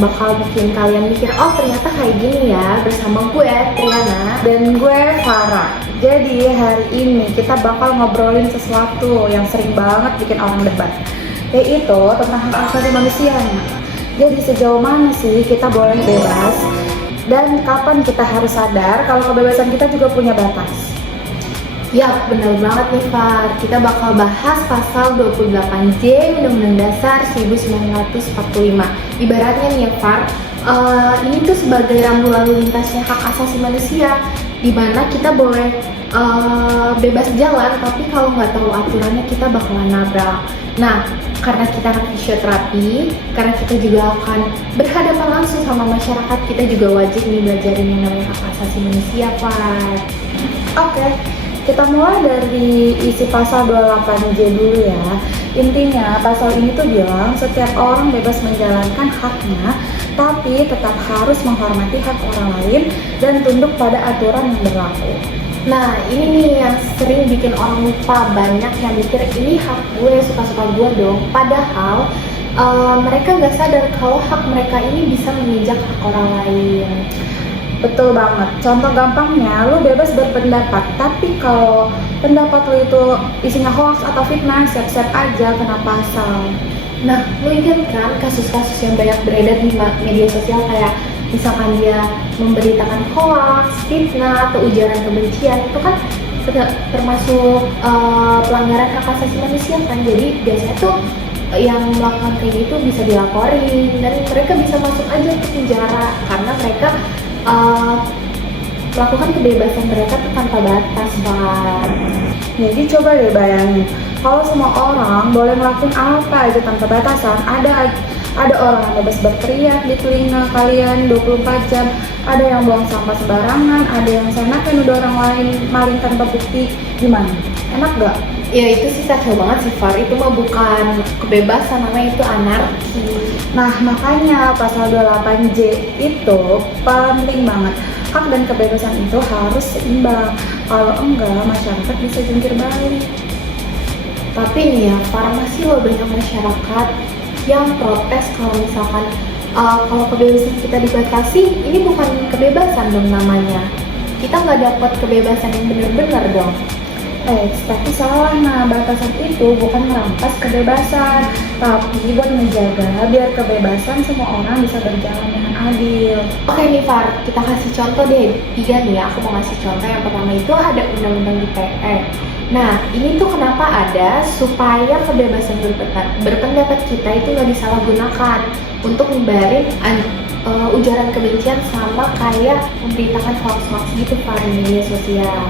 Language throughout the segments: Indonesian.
bakal bikin kalian mikir, oh ternyata kayak gini ya, bersama gue, Triana. Dan gue Farah. Jadi hari ini kita bakal ngobrolin sesuatu yang sering banget bikin orang debat, yaitu tentang hak asasi manusia. Jadi sejauh mana sih kita boleh bebas, dan kapan kita harus sadar kalau kebebasan kita juga punya batas. Ya, benar banget nih Far. Kita bakal bahas pasal 28J Undang-Undang Dasar 1945. Ibaratnya nih ya Far, ini tuh sebagai rambu lalu lintasnya hak asasi manusia, di mana kita boleh bebas jalan, tapi kalau nggak tahu aturannya kita bakalan nabrak. Nah, karena kita anak fisioterapi, karena kita juga akan berhadapan langsung sama masyarakat, kita juga wajib nih belajarin yang namanya hak asasi manusia, Far. Oke, kita mulai dari isi pasal 28J dulu ya. Intinya pasal ini tuh bilang setiap orang bebas menjalankan haknya, tapi tetap harus menghormati hak orang lain dan tunduk pada aturan yang berlaku. Nah, ini nih yang sering bikin orang lupa. Banyak yang mikir ini hak gue, suka-suka gue dong. Padahal mereka nggak sadar kalau hak mereka ini bisa menginjak hak orang lain. Betul banget. Contoh gampangnya, lu bebas berpendapat, tapi kalau pendapat lu itu isinya hoax atau fitnah, siap-siap aja kena pasal. Nah, lu ingat kan kasus-kasus yang banyak beredar di media sosial, kayak misalkan dia memberitakan hoax, fitnah, atau ujaran kebencian, itu kan termasuk pelanggaran hak asasi manusia kan. Jadi biasanya tuh yang melakukan kayak gitu bisa dilaporin dan mereka bisa masuk aja ke penjara karena mereka melakukan kebebasan mereka tuh tanpa batas, Pak. Jadi coba deh bayangin, kalau semua orang boleh ngelakuin apa aja tanpa batasan, ada orang yang bebas berteriak di telinga kalian 24 jam, ada yang buang sampah sembarangan, ada yang seenaknya nuduh orang lain maling tanpa bukti. Gimana? Enak gak? Ya itu sih kacau banget sih, Far. Itu mah bukan kebebasan, namanya itu anarki. Nah makanya pasal 28J itu penting banget. Hak dan kebebasan itu harus seimbang. Kalau enggak, masyarakat bisa jungkir balik. Tapi nih ya, Far, masih loh banyak masyarakat yang protes kalau misalkan kalau kebebasan kita dibatasi, ini bukan kebebasan dong namanya. Kita nggak dapat kebebasan yang benar-benar dong. Tapi salah. Nah, batasan itu bukan merampas kebebasan, tapi buat menjaga biar kebebasan semua orang bisa berjalan dengan adil. Oke nih Far, kita kasih contoh deh, 3 nih ya, aku mau ngasih contoh. Yang pertama itu ada undang-undang ITE. Nah, ini tuh kenapa ada, supaya kebebasan berpendapat kita itu nggak disalahgunakan untuk nyebarin ujaran kebencian sama kayak memberitakan hoax gitu Far, di media sosial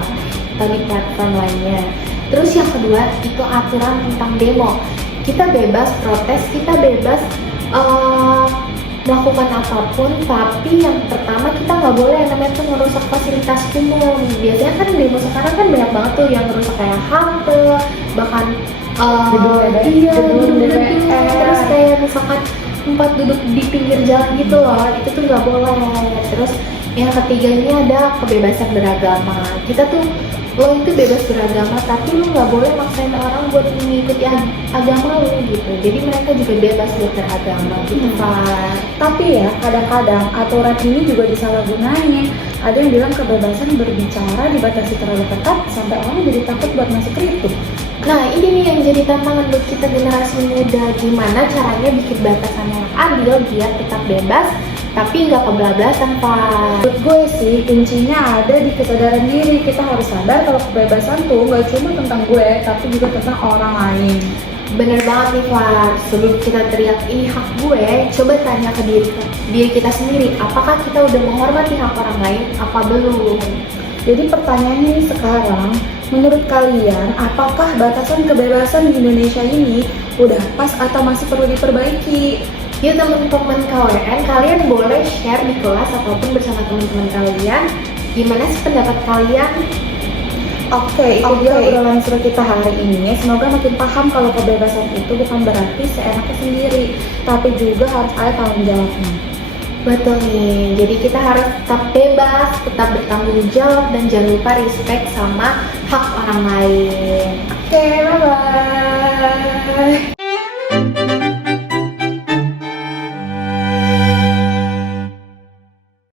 atau di platform lainnya. Terus yang kedua itu aturan tentang demo. Kita bebas protes, kita bebas melakukan apapun, tapi yang pertama kita nggak boleh yang namanya tuh merusak fasilitas umum. Biasanya kan demo sekarang kan banyak banget tuh yang merusak kayak halte, bahkan gedung DPR, terus kayak misalkan tempat duduk di pinggir jalan gitu loh, itu tuh nggak boleh. Terus yang ketiganya ada kebebasan beragama. Kita tuh, lo itu bebas beragama, tapi lo nggak boleh maksain orang buat mengikuti agama lo gitu. Jadi mereka juga bebas buat beragama gitu, Pak. Tapi ya, kadang-kadang aturan ini juga disalahgunain. Ada yang bilang kebebasan berbicara dibatasi terlalu ketat sampai orang jadi takut buat masuk kritik. Nah, ini nih yang jadi tantangan buat kita generasi muda. Gimana caranya bikin batasan yang adil biar tetap bebas, tapi nggak kebablasan, Pak. Menurut gue sih, kuncinya ada di kesadaran diri. Kita harus sadar kalau kebebasan tuh nggak cuma tentang gue, tapi juga tentang orang lain. Bener banget nih, Far. Sebelum kita teriak ini hak gue, coba tanya ke diri kita sendiri, apakah kita udah menghormati hak orang lain, apa belum? Jadi pertanyaannya sekarang, menurut kalian, apakah batasan kebebasan di Indonesia ini udah pas atau masih perlu diperbaiki? Yuk teman-teman KWN, kalian boleh share di kelas ataupun bersama teman-teman kalian. Gimana sih pendapat kalian? Oke, itu dia obrolan seru kita hari ini. Semoga makin paham kalau kebebasan itu bukan berarti seenaknya sendiri, tapi juga harus ada tanggung jawabnya. Betul nih, jadi kita harus tetap bebas, tetap bertanggung jawab, dan jangan lupa respect sama hak orang lain. Oke, bye-bye.